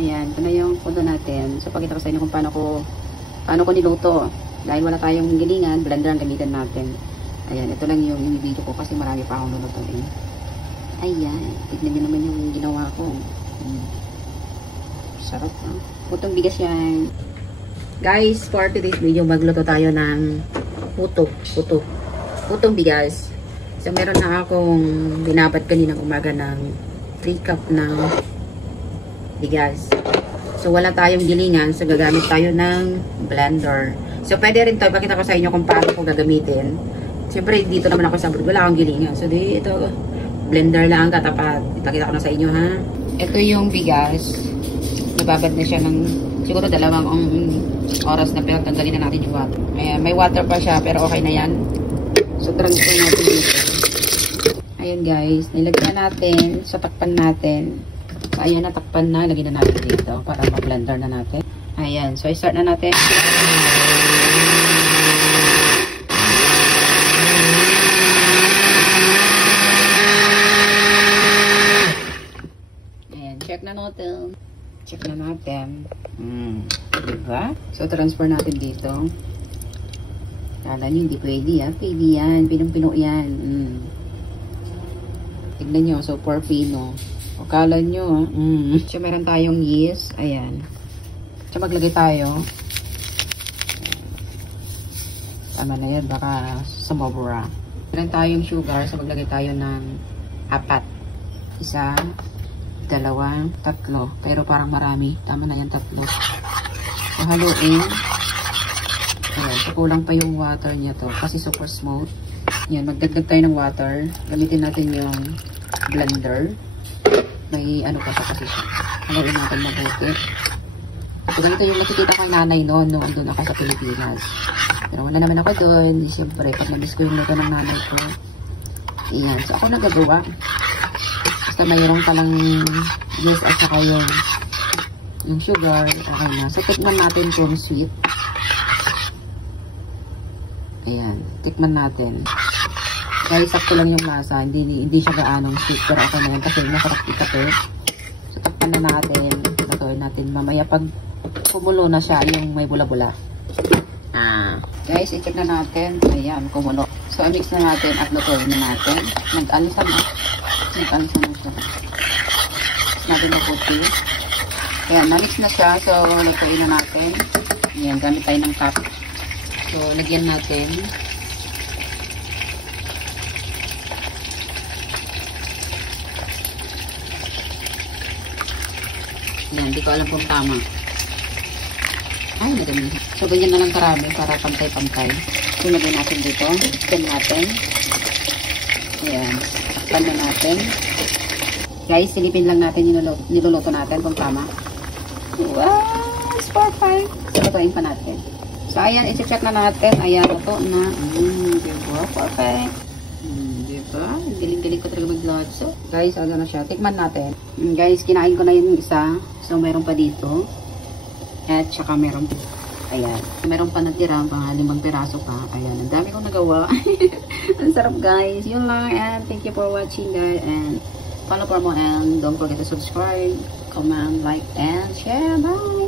Ayan, ito na yung puto natin. So, pakita ko sa inyo kung paano ko niluto. Dahil wala tayong gilingan, blender ang gamitin natin. Ayan, ito lang yung video ko kasi marami pa akong lulutuin. Ayan, tignan nyo naman yung ginawa ko. Sarap ha. Putong bigas yan. Guys, for today's video, magluto tayo ng putong bigas. So, meron na akong binabad kaninang umaga ng 3 cup ng bigas. So, wala tayong gilingan. So, gagamit tayo ng blender. So, pwede rin ito. Ipakita ko sa inyo kung paano ko gagamitin. Siyempre, dito naman ako sa abroad. Wala akong gilingan. So, dito, blender lang katapat. Ipakita ko na sa inyo, ha? Ito yung bigas. Nababad na siya ng siguro 2 oras na, pero tanggalin na natin yung water. Ayan, may water pa siya, pero okay na yan. So, transfer natin dito. Ayan guys, nilagyan natin, so takpan natin. So, ayan, natakpan na, lagyan na natin dito para ma-blender na natin. Ayan, so i-start na natin. Ayan, check na natin. Check na natin. Diba? So, transfer natin dito. Kala nyo, hindi pwede ha. Pwede yan. Pinong-pino yan. Tignan nyo. So, porfino. O, kala nyo ha. So, meron tayong yeast. Ayan. So, maglagay tayo. Tama na yan. Baka sumobra. Meron tayong sugar. So, maglagay tayo ng 4. 1, 2, 3. Pero parang marami. Tama na yan, 3. So, haluin. Ayan, so kulang pa yung water niya to kasi super smooth. Yan, magdagdag tayo ng water. Gamitin natin yung blender. May ano pa sa kasi siya. Haluin natin mabuti. So, ganito yung nakikita ko ng nanay noon doon ako sa Pilipinas. Pero wala naman ako doon. Siyempre, pag namiss ko yung luto ng nanay ko. Ayan, so ako nagagawa. Basta mayroon ka lang yes at saka yung sugar. Okay na. So, tikman natin kung sweet. Ayan, tikman natin. Guys, sakto lang yung lasa. Hindi siya gaanong sweet. Pero okay na yan kasi masarap ikapit. So, takpan na natin. Lutuin natin. Mamaya pag kumulo na siya, yung may bula-bula. Guys, i-check na natin. Ayan, kumulo. So, i-mix na natin at lutuin na natin. Nag-alisan na. Nag-alisan na siya. Natin na puti. Ayan, na-mix na siya. So, lutuin na natin. Ayan, gamit tayo ng cup. So, lagyan natin. Yan, hindi ko alam kung tama. Ay, madami. So, ganyan na lang karami para pantay-pantay. So, lagyan natin dito. Skin natin. Ayan. Takpan na natin. Guys, silipin lang natin niluluto natin kung tama. Wow! It's perfect! So, lutuin pa natin. So, ayan, i-check na natin. Ayan, ito na. Diba? Perfect. Diba? Galing-galing ko talaga mag-vlog. So, guys, ano na siya. Tikman natin. Guys, kinain ko na yung isa. So, meron pa dito. At saka meron. Ayan. Meron pa natira. Pang 5 piraso pa. Ayan. Ang dami kong nagawa. Ang sarap, guys. Yun lang. And thank you for watching, guys. And follow for more. And don't forget to subscribe, comment, like, and share. Bye!